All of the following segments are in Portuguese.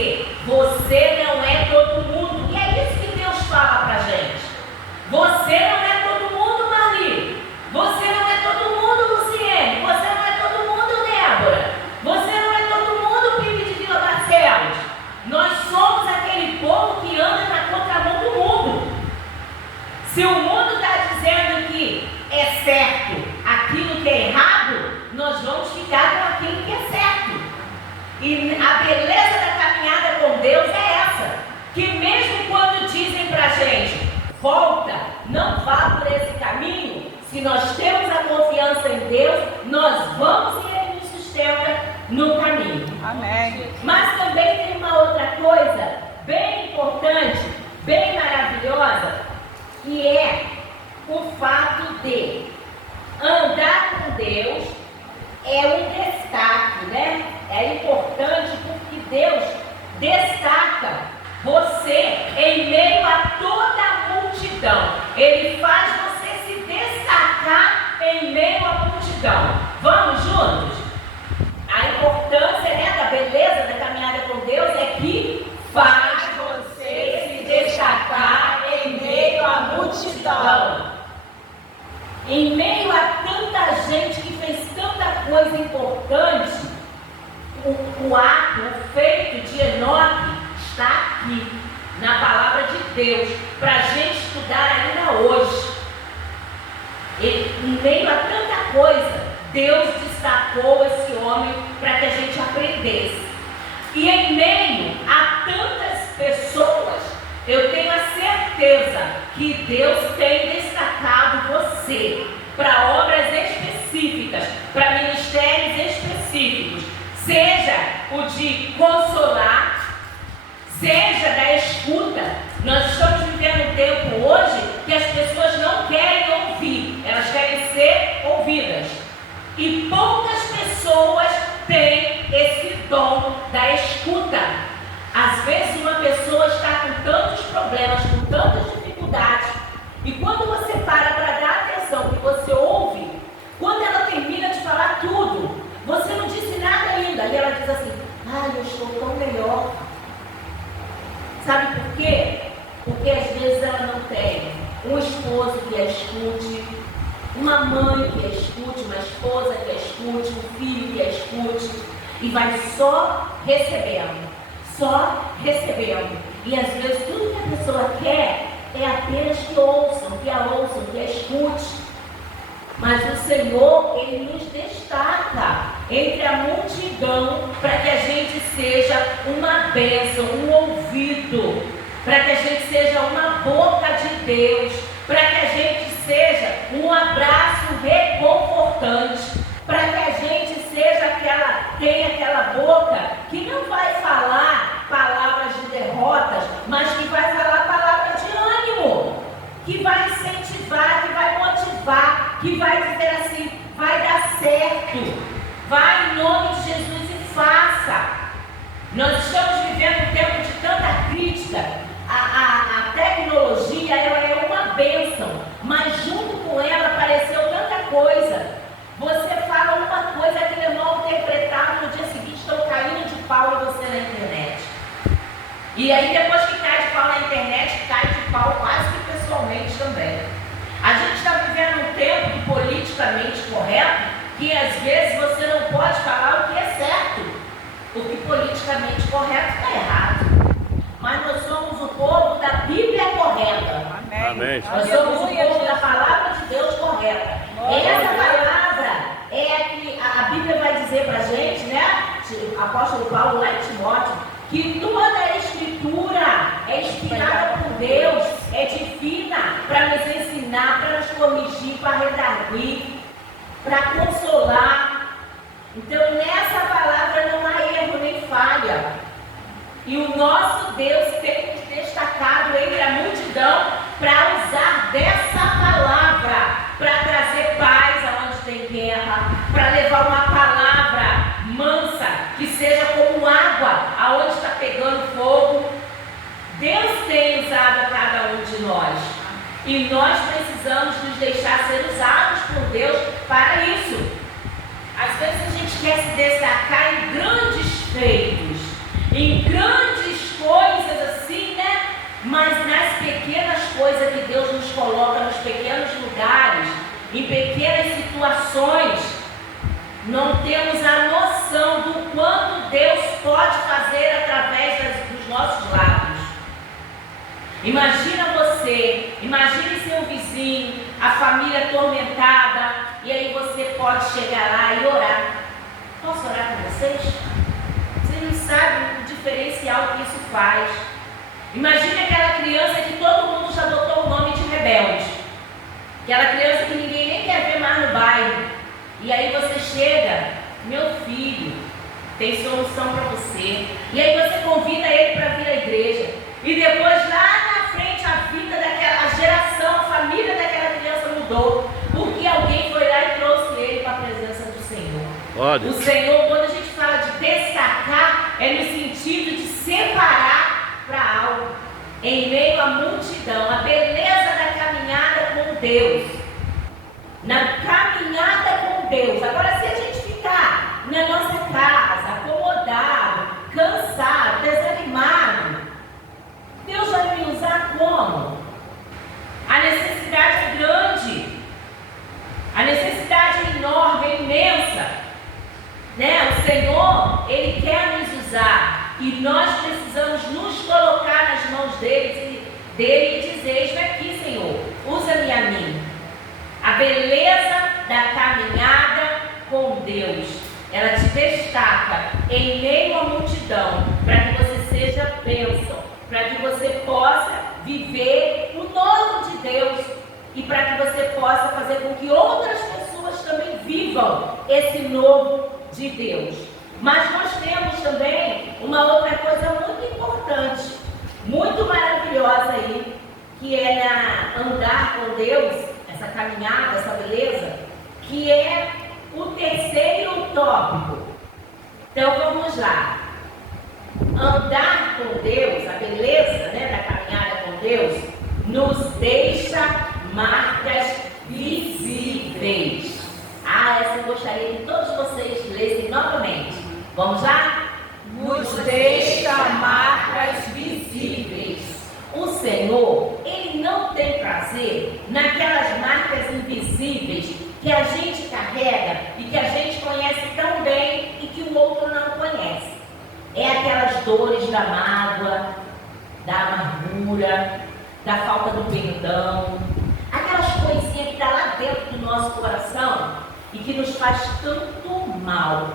você. Você não é todo mundo. E é isso que Deus fala pra gente. Você não é todo mundo, Marli. Você não é todo mundo, Luciene. Você não é todo mundo, Débora. Você não é todo mundo, Pipe de Vila Barcelos. Nós somos aquele povo que anda na contramão do mundo. Se o mundo está dizendo que é certo aquilo que é errado, nós vamos ficar com aquilo que é certo. E a beleza da caminhada com Deus é essa, que mesmo quando dizem pra gente, volta, não vá por esse caminho, se nós temos a confiança em Deus, nós vamos e Ele nos sustenta no caminho. Amém. Mas também tem uma outra coisa bem importante, bem maravilhosa, que é o fato de andar com Deus é um destaque, né? É importante porque Deus destaca você em meio a toda a multidão. Ele faz você se destacar em meio à multidão. Vamos juntos? A importância, né, da beleza da caminhada com Deus é que faz você se destacar em meio à multidão. Em meio a tanta gente que fez tanta coisa importante, o ato, o feito de Enoque está aqui, na palavra de Deus, para a gente estudar ainda hoje. Em meio a tanta coisa, Deus destacou esse homem para que a gente aprendesse. E em meio a tantas pessoas, eu tenho a certeza que Deus tem destacado você para obras específicas, para ministérios específicos, seja o de consolar, seja da escuta. Nós estamos vivendo um tempo hoje que as pessoas não querem ouvir, elas querem ser ouvidas. E poucas pessoas têm esse dom da escuta. Às vezes uma pessoa está com tantos problemas, com tantas dificuldades, e quando você para dar atenção, que você ouve, quando ela termina de falar tudo, você não disse nada ainda, e ela diz assim, eu estou tão melhor. Sabe por quê? Porque às vezes ela não tem um esposo que a escute, uma mãe que a escute, uma esposa que a escute, um filho que a escute, e vai só recebendo. E às vezes tudo que a pessoa quer é apenas que ouçam, que a escute. Mas o Senhor, Ele nos destaca entre a multidão para que a gente seja uma bênção, um ouvido, para que a gente seja uma boca de Deus, para que a gente seja um abraço reconfortante, para que a gente tenha aquela boca que não vai falar palavras de derrotas, mas que vai falar palavras de ânimo, que vai incentivar, que vai motivar, que vai dizer assim, vai dar certo, vai em nome de Jesus e faça. Nós estamos vivendo um tempo de tanta crítica, a tecnologia ela é uma bênção, mas junto com ela apareceu tanta coisa. Você fala uma coisa que é mal interpretada, no dia seguinte estão caindo de pau em você na internet. E aí depois que cai de pau na internet, cai de pau quase que pessoalmente também. A gente está vivendo um tempo politicamente correto, que às vezes você não pode falar o que é certo. O que politicamente correto está errado. Mas nós somos o povo da Bíblia correta. Amém. Nós somos o povo da palavra de Deus correta. Essa palavra é a que a Bíblia vai dizer para a gente, né? O apóstolo Paulo lá em Timóteo, que toda a Escritura é inspirada por Deus, é divina para nos ensinar, para nos corrigir, para redarguir, para consolar. Então nessa palavra não há erro nem falha. E o nosso Deus tem nos destacado entre a multidão para usar dessa palavra, para trazer paz aonde tem guerra, para levar uma palavra mansa, que seja como água aonde está pegando fogo. Deus tem usado a cada um de nós. E nós precisamos nos deixar ser usados por Deus para isso. Às vezes a gente quer se destacar em grandes feitos, em grandes Imagina você, imagine seu vizinho, a família atormentada, e aí você pode chegar lá e orar. Posso orar com vocês? Vocês não sabem o diferencial que isso faz. Imagine aquela criança que todo mundo já botou o nome de rebelde. Aquela criança que ninguém nem quer ver mais no bairro. E aí você chega, meu filho, tem solução para você. E aí você convida ele para vir à igreja. E depois lá na frente a vida daquela, a geração, a família daquela criança mudou. Porque alguém foi lá e trouxe ele para a presença do Senhor. Olha. O Senhor, quando a gente fala de destacar, é no sentido de separar para algo. Em meio à multidão, a beleza da caminhada com Deus. Na caminhada com Deus. Agora, se a gente ficar na nossa casa, acomodado, cansado, desanimado, Deus vai me usar como? A necessidade é grande, a necessidade é enorme, é imensa, né? O Senhor, Ele quer nos usar e nós precisamos nos colocar nas mãos dele e dizer: eis-me aqui, Senhor, usa-me a mim. A beleza da caminhada com Deus, ela te destaca em meio à multidão, para que você seja bênção, para que você possa viver o novo de Deus e para que você possa fazer com que outras pessoas também vivam esse novo de Deus. Mas nós temos também uma outra coisa muito importante, muito maravilhosa aí, que é andar com Deus, essa caminhada, essa beleza, que é o terceiro tópico. Então vamos lá. Andar com Deus, a beleza, né, da caminhada com Deus, nos deixa marcas visíveis. Essa eu gostaria que todos vocês lessem novamente. Vamos lá? Nos deixa marcas visíveis. O Senhor, Ele não tem prazer naquelas marcas invisíveis que a gente carrega e que a gente conhece tão bem e que o outro não conhece. É aquelas dores da mágoa, da amargura, da falta do perdão, aquelas coisinhas que estão lá dentro do nosso coração e que nos faz tanto mal,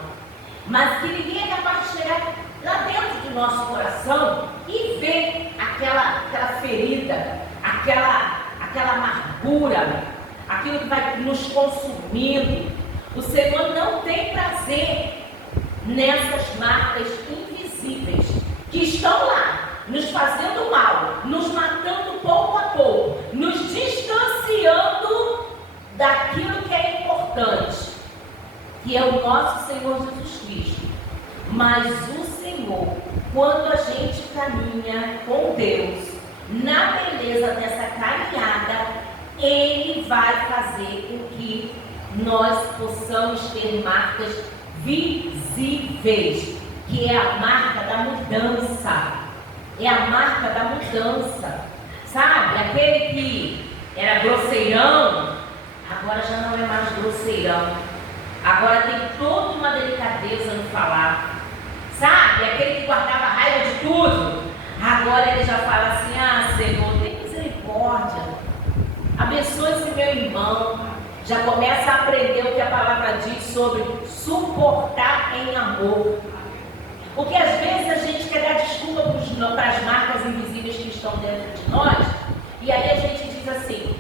mas que ninguém é capaz de chegar lá dentro do nosso coração e ver aquela ferida, aquela amargura, aquilo que vai nos consumindo. O Senhor não tem prazer nessas marcas invisíveis que estão lá, nos fazendo mal, nos matando pouco a pouco, nos distanciando daquilo que é importante, que é o nosso Senhor Jesus Cristo. Mas o Senhor, quando a gente caminha com Deus, na beleza dessa caminhada, Ele vai fazer com que nós possamos ter marcas visíveis, que é a marca da mudança. É a marca da mudança. Sabe? Aquele que era grosseirão, agora já não é mais grosseirão. Agora tem toda uma delicadeza no falar. Sabe? Aquele que guardava raiva de tudo, agora ele já fala assim: ah, Senhor, tem misericórdia, abençoe esse meu irmão. Já começa a aprender o que a palavra diz sobre suportar em amor. Porque às vezes a gente quer dar desculpa para as marcas invisíveis que estão dentro de nós, e aí a gente diz assim: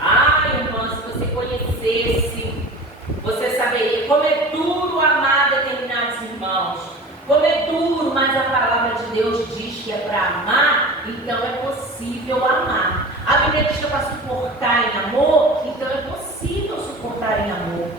ah, irmã, se você conhecesse, você saberia como é duro amar determinados irmãos. Como é duro, mas a palavra de Deus diz que é para amar, então é possível amar. A Bíblia diz que é para suportar em amor, então é possível suportar em amor.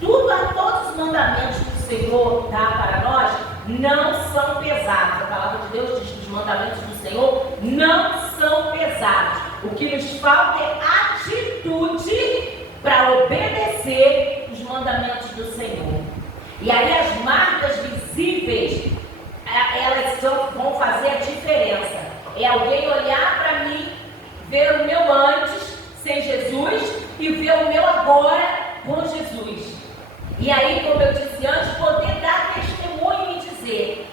Todos os mandamentos que o Senhor dá para nós não são pesados. A palavra de Deus diz que os mandamentos do Senhor não são pesados. O que nos falta é atitude para obedecer os mandamentos do Senhor. E aí as marcas visíveis, elas vão fazer a diferença. É alguém olhar para mim, ver o meu antes sem Jesus e ver o meu agora com Jesus. E aí, como eu disse antes, poder dar testemunho e dizer: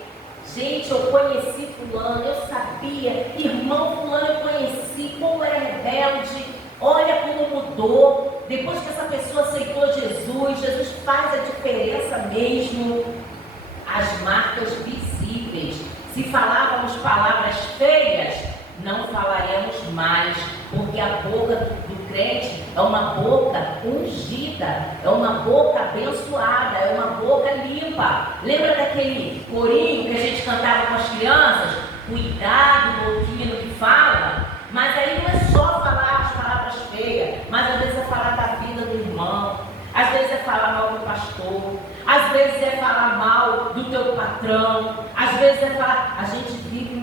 Gente, eu conheci fulano, eu sabia, irmão fulano eu conheci, como era rebelde, olha como mudou, depois que essa pessoa aceitou Jesus, Jesus faz a diferença mesmo. As marcas visíveis. Se falávamos palavras feias, não falaremos mais, porque a boca do crente é uma boca ungida, é uma boca abençoada, é uma boca limpa. Lembra daquele corinho que a gente cantava com as crianças? Cuidado, boquinha no que fala. Mas aí não é só falar as palavras feias, mas às vezes é falar da vida do irmão, às vezes é falar mal do pastor, às vezes é falar mal do teu patrão, às vezes é falar. A gente vive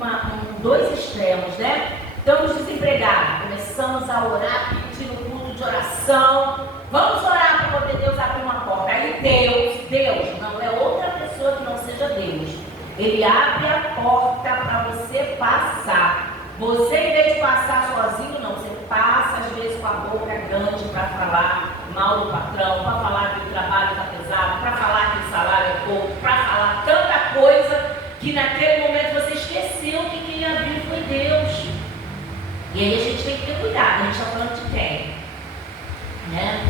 dois extremos, né? Estamos desempregados, começamos a orar, pedindo culto de oração. Vamos orar para poder Deus abrir uma porta. Aí Deus, não é outra pessoa que não seja Deus. Ele abre a porta para você passar. Você, em vez de passar sozinho, não, você passa às vezes com a boca grande para falar mal do patrão, para falar que o trabalho está pesado, para falar que o salário é pouco, para falar tanta coisa que naquele momento você esqueceu que quem abriu foi Deus. E aí a gente tem que ter cuidado, a gente está falando de quem? Né?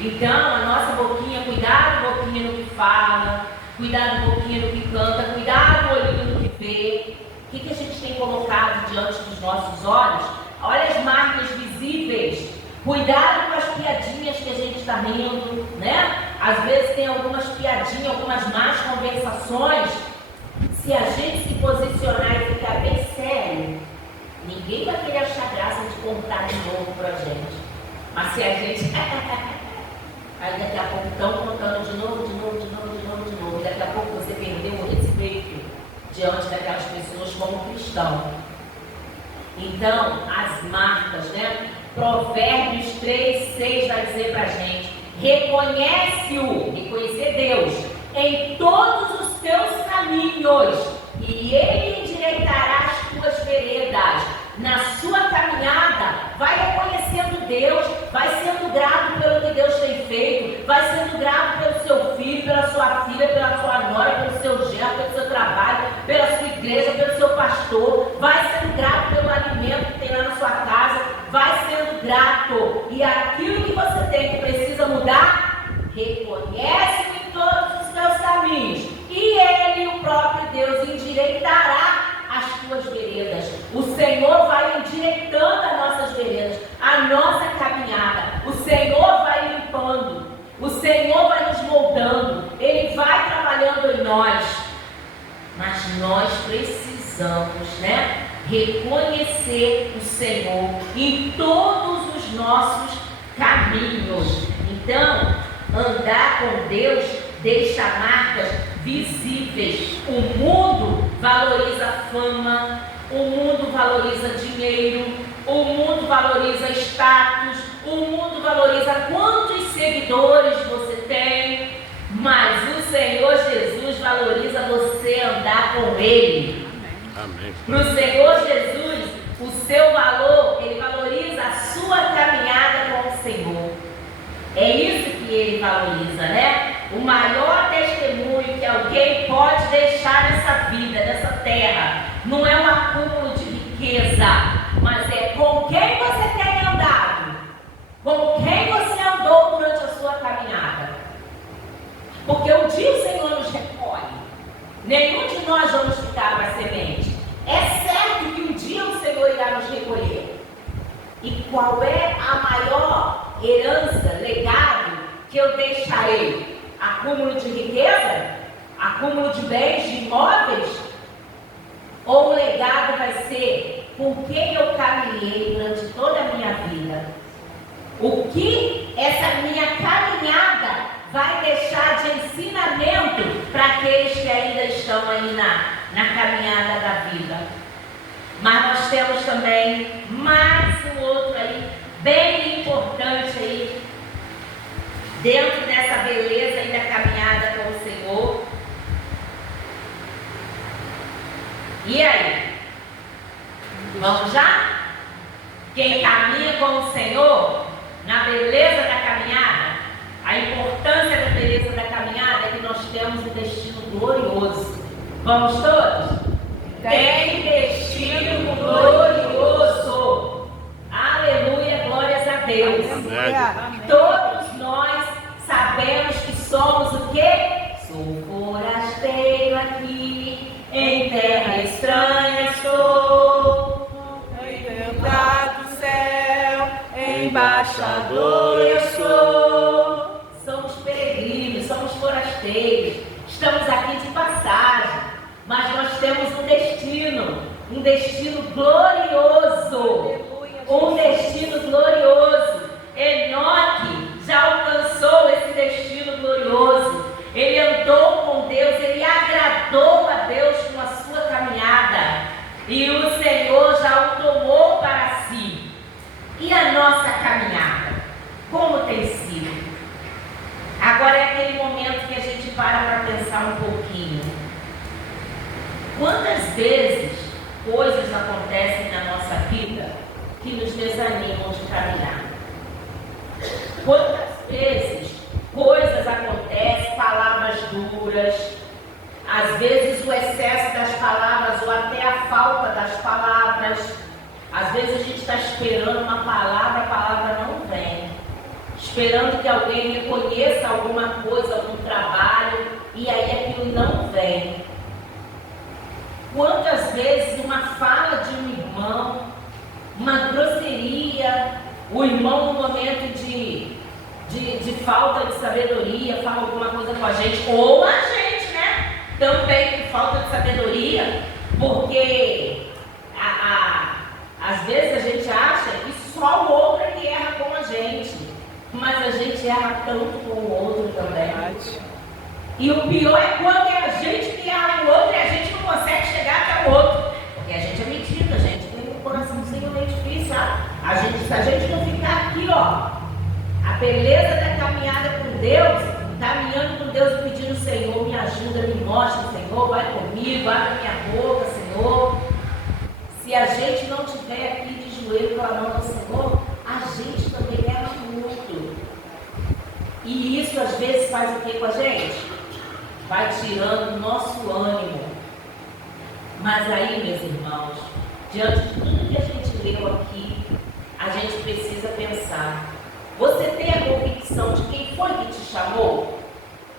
Então, a nossa boquinha, cuidado boquinha no que fala, cuidado boquinha no que canta, cuidado olhinho no que vê. O que a gente tem colocado diante dos nossos olhos? Olha as marcas visíveis. Cuidado com as piadinhas que a gente está rindo, né? Às vezes tem algumas piadinhas, algumas más conversações. Se a gente se posicionar e ficar bem sério, ninguém vai querer achar graça de contar de novo pra gente. Mas se a gente... Aí daqui a pouco estão contando de novo. E daqui a pouco você perdeu o respeito diante daquelas pessoas como cristão. Então, as marcas, né? Provérbios 3:6 vai dizer pra gente: reconhecer Deus em todos os teus caminhos, e Ele endireitará as tuas veredas. Na sua caminhada, vai reconhecendo Deus, vai sendo grato pelo que Deus tem feito, vai sendo grato pelo seu filho, pela sua filha, pela sua nora, pelo seu genro, pelo seu trabalho, pela sua igreja, pelo seu pastor, vai sendo grato pelo alimento que tem lá na sua casa, vai sendo grato. E aquilo que você tem que precisa mudar, reconhece em todos os teus caminhos, e Ele, o próprio Deus, endireitará as tuas veredas. O Senhor vai endireitando as nossas veredas, a nossa caminhada. O Senhor vai limpando, o Senhor vai nos moldando, Ele vai trabalhando em nós. Mas nós precisamos, né, reconhecer o Senhor em todos os nossos caminhos. Então, andar com Deus deixa marcas visíveis. O mundo valoriza fama, o mundo valoriza dinheiro, o mundo valoriza status, o mundo valoriza quantos seguidores você tem, mas o Senhor Jesus valoriza você andar com Ele. Amém. Para o Senhor Jesus, o seu valor, Ele valoriza a sua caminhada com o Senhor. É isso que Ele valoriza, né? O maior testemunho que alguém pode deixar nessa vida, nessa terra, não é um acúmulo de riqueza, mas é com quem você tem andado, com quem você andou durante a sua caminhada. Porque um dia o Senhor nos recolhe, nenhum de nós vamos ficar para a semente. É certo que um dia o Senhor irá nos recolher. E qual é a maior herança, legado que eu deixarei? Acúmulo de riqueza? Acúmulo de bens, de imóveis? Ou o legado vai ser com quem eu caminhei durante toda a minha vida? O que essa minha caminhada vai deixar de ensinamento para aqueles que ainda estão aí na caminhada da vida? Mas nós temos também mais um outro aí, bem importante aí, dentro dessa beleza e da caminhada com o Senhor. E aí? Vamos já? Quem caminha com o Senhor, na beleza da caminhada, a importância da beleza da caminhada é que nós temos um destino glorioso. Vamos todos? tem destino glorioso. Aleluia, glórias a Deus. Amém. Todos nós sabemos que somos o quê? Sou forasteiro aqui, em terra estranha estou. Entrado do céu, embaixador eu sou. Somos peregrinos, somos forasteiros, estamos aqui de passagem, mas nós temos um destino glorioso, um destino glorioso. Enoque já alcançou esse destino glorioso, ele andou com Deus, ele agradou a Deus com a sua caminhada, e o Senhor já o tomou para si. E a nossa caminhada, como tem sido? Agora é aquele momento que a gente para pensar um pouquinho. Quantas vezes coisas acontecem na nossa vida que nos desanimam de caminhar? Quantas vezes coisas acontecem, palavras duras, às vezes o excesso das palavras ou até a falta das palavras. Às vezes a gente está esperando uma palavra, a palavra não vem. Esperando que alguém reconheça alguma coisa, algum trabalho, e aí aquilo não vem. Quantas vezes uma fala de um irmão, uma grosseria, o irmão no momento de falta de sabedoria, fala alguma coisa com a gente, ou a gente, né? Também com falta de sabedoria, porque às vezes a gente acha que só o outro é que erra com a gente, mas a gente erra tanto com o outro também. E o pior é quando é a gente que erra com o outro e a gente não consegue chegar até o outro, porque a gente é metido, a gente tem um coraçãozinho meio difícil, sabe? Se a gente não ficar aqui, ó, a beleza da caminhada com Deus, caminhando com Deus e pedindo: Senhor, me ajuda, me mostra, Senhor, vai comigo, abre minha boca, Senhor. Se a gente não estiver aqui de joelho clamando ao Senhor, a gente também erra muito. E isso às vezes faz o que com a gente? Vai tirando o nosso ânimo. Mas aí, meus irmãos, diante de tudo que a gente leu aqui, a gente precisa pensar. Você tem a convicção de quem foi que te chamou?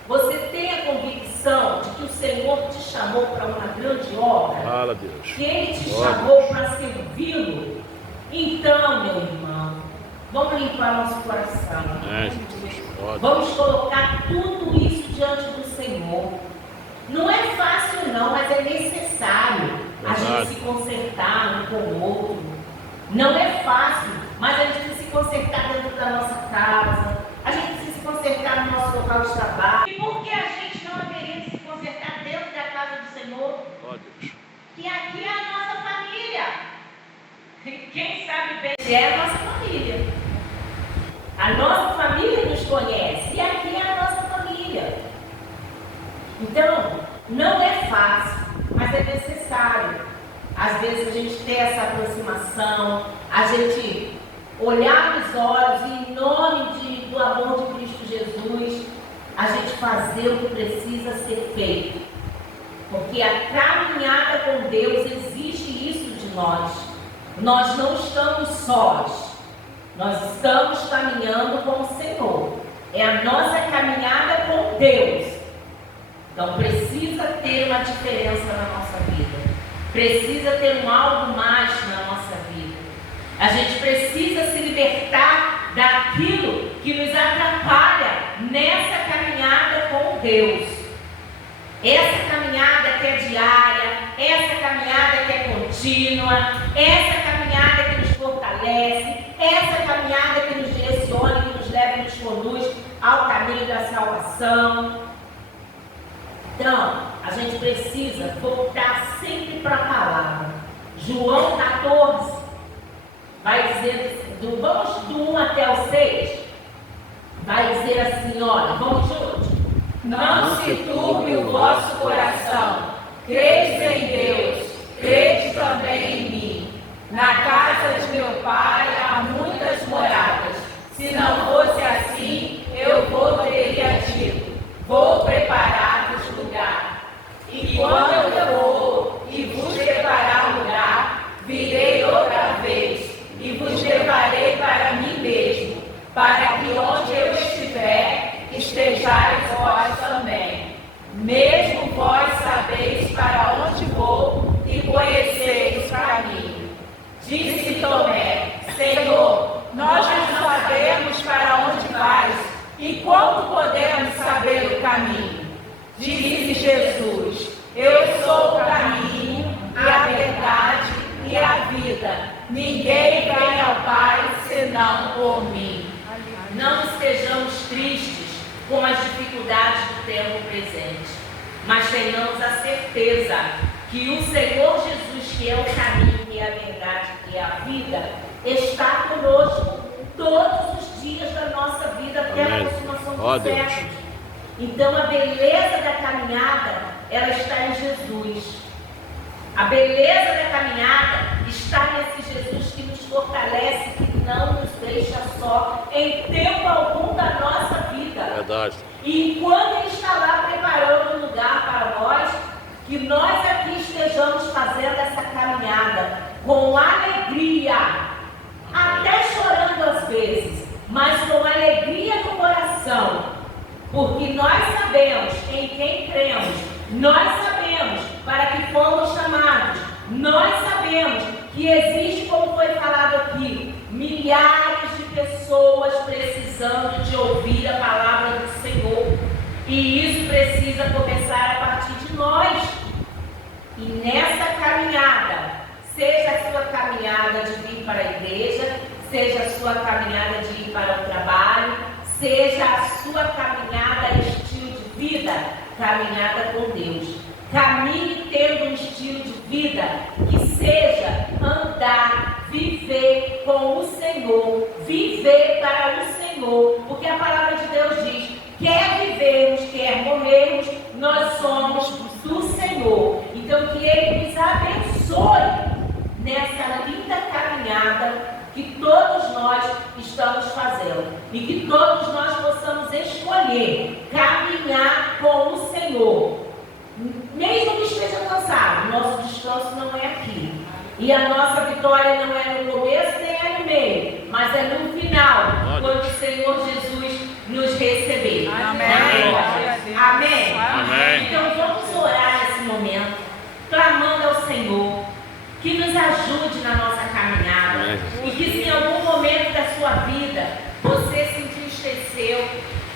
Você tem a convicção de que o Senhor te chamou para uma grande obra? Fala, Deus. Que Ele te chamou para servi-lo? Então, meu irmão, vamos limpar nosso coração. Vamos colocar tudo isso diante do Senhor. Não é fácil não, mas é necessário a gente se consertar um com o outro. Não é fácil, mas a gente precisa se consertar dentro da nossa casa. A gente precisa se consertar no nosso local de trabalho. E por que a gente não haveria de se consertar dentro da casa do Senhor? Que aqui é a nossa família. Quem sabe bem é a nossa família. A nossa família nos conhece e aqui é a nossa família. Então, não é fácil, mas é necessário. Às vezes a gente ter essa aproximação, a gente olhar nos olhos e em nome do amor de Cristo Jesus, a gente fazer o que precisa ser feito. Porque a caminhada com Deus exige isso de nós. Nós não estamos sós. Nós estamos caminhando com o Senhor. É a nossa caminhada com Deus. Então precisa ter uma diferença na nossa vida. Precisa ter algo mais na nossa vida. A gente precisa se libertar daquilo que nos atrapalha nessa caminhada com Deus. Essa caminhada que é diária, essa caminhada que é contínua, essa caminhada que nos fortalece, essa caminhada que nos direciona, que nos leva e nos conduz ao caminho da salvação. Então, a gente precisa voltar sempre para a palavra. João 14 vai dizer, vamos do 1 até o 6, vai dizer assim, olha, vamos juntos. Não se turbe o vosso coração, credes em Deus, credes também em mim. Na casa de meu pai há muitas moradas. Se não fosse assim, eu teria dito, vou preparar-vos lugar. E quando eu vou e vos preparar para onde vou e conheceis o caminho. Disse Tomé: Senhor, nós não sabemos para onde vais, e como podemos saber o caminho? Disse Jesus: Eu sou o caminho, a verdade e a vida. Ninguém vem ao Pai senão por mim. Não estejamos tristes com as dificuldades do tempo presente, mas tenhamos a certeza que o Senhor Jesus, que é o caminho, que é a verdade, que é a vida, está conosco todos os dias da nossa vida até a consumação dos séculos. Então a beleza da caminhada, ela está em Jesus. A beleza da caminhada está nesse Jesus que nos fortalece, que não nos deixa só em tempo algum da nossa vida. Verdade. E enquanto Ele está lá preparando um lugar para nós, que nós aqui estejamos fazendo essa caminhada com alegria, até chorando às vezes, mas com alegria no coração, porque nós sabemos em quem cremos, nós sabemos para que fomos chamados, nós sabemos que existe, como foi falado aqui, milhares de pessoas precisando de ouvir a palavra do Senhor, e isso precisa começar a partir de nós. E nessa caminhada, seja a sua caminhada de vir para a igreja, seja a sua caminhada de ir para o trabalho, seja a sua caminhada estilo de vida, caminhada com Deus. Caminhe tendo um estilo de vida que seja andar, viver com o Senhor, viver para o Senhor, porque a palavra de Deus diz: quer vivermos, quer morrermos, nós somos do Senhor. Então que Ele nos abençoe nessa linda caminhada que todos nós estamos fazendo, e que todos nós possamos escolher caminhar com o Senhor, mesmo que esteja cansado. Nosso descanso não é aqui, e a nossa vitória não é no começo nem é no meio, mas é no final, quando o Senhor Jesus nos receber. Amém. Amém. Amém. Então vamos orar nesse momento, clamando ao Senhor que nos ajude na nossa caminhada. E que se em algum momento da sua vida você se entristeceu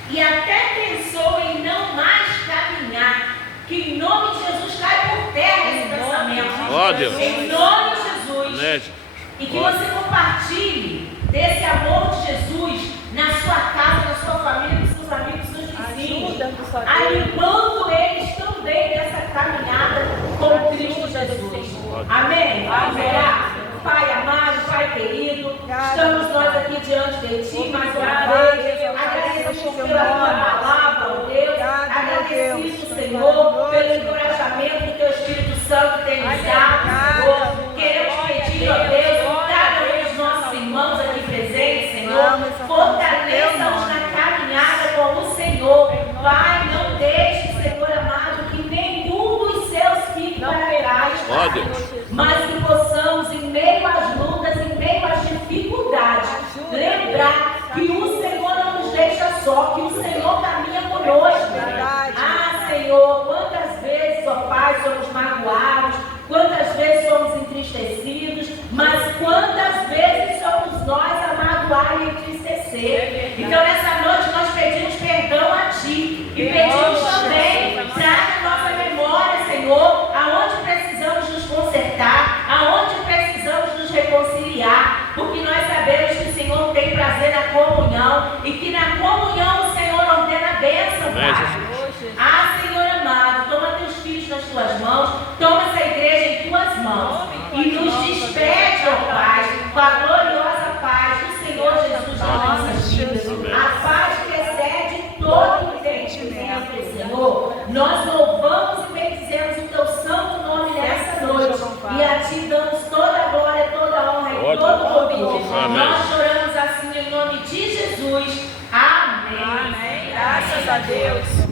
e até pensou em não mais caminhar, que em nome de Jesus cai por terra esse pensamento. Ó Deus. Em nome de Jesus. E que você compartilhe desse amor de Jesus na sua casa, na sua família, com seus amigos, seus vizinhos, animando eles também nessa caminhada com Cristo Jesus. Amém? Vamos orar. Pai amado, Pai querido, estamos nós aqui diante de Ti mais uma vez, agradecidos pela Tua palavra, ó Deus, agradecidos, Senhor, pelo encorajamento que Teu Espírito Santo tem nos dado, Senhor. Queremos pedir, ó Deus, por cada um dos nossos irmãos aqui presentes, Senhor, fortaleça-os na caminhada com o Senhor. Pai, não deixe, Senhor amado, que nenhum dos seus fique para trás, mas que possamos, em meio às lutas, em meio às dificuldades, lembrar que o Senhor não nos deixa só, que o Senhor caminha conosco. Ah, Senhor, quantas vezes, ó Pai, somos magoados, quantas vezes somos entristecidos, mas quantas vezes somos nós a magoar e entristecer. Então, nessa noite, nós pedimos perdão a Ti e pedimos também, traga nossa memória, Senhor, aonde precisamos nos consertar, aonde precisamos nos reconciliar, porque nós sabemos que o Senhor tem prazer na comunhão e que na comunhão o Senhor ordena a bênção, Pai. Ah, Senhor amado, toma teus filhos nas tuas mãos, toma essa igreja em tuas mãos e nos despede, ó Pai, com a gloriosa paz do Senhor Jesus nas nossas vidas. A paz que excede todo o entendimento, Senhor. Nós louvamos e bendizemos o Teu santo nome nessa noite e a Ti damos toda a glória, toda a honra e todo o louvor. Nós choramos assim em nome de Jesus. Amém. Amém. Graças a Deus.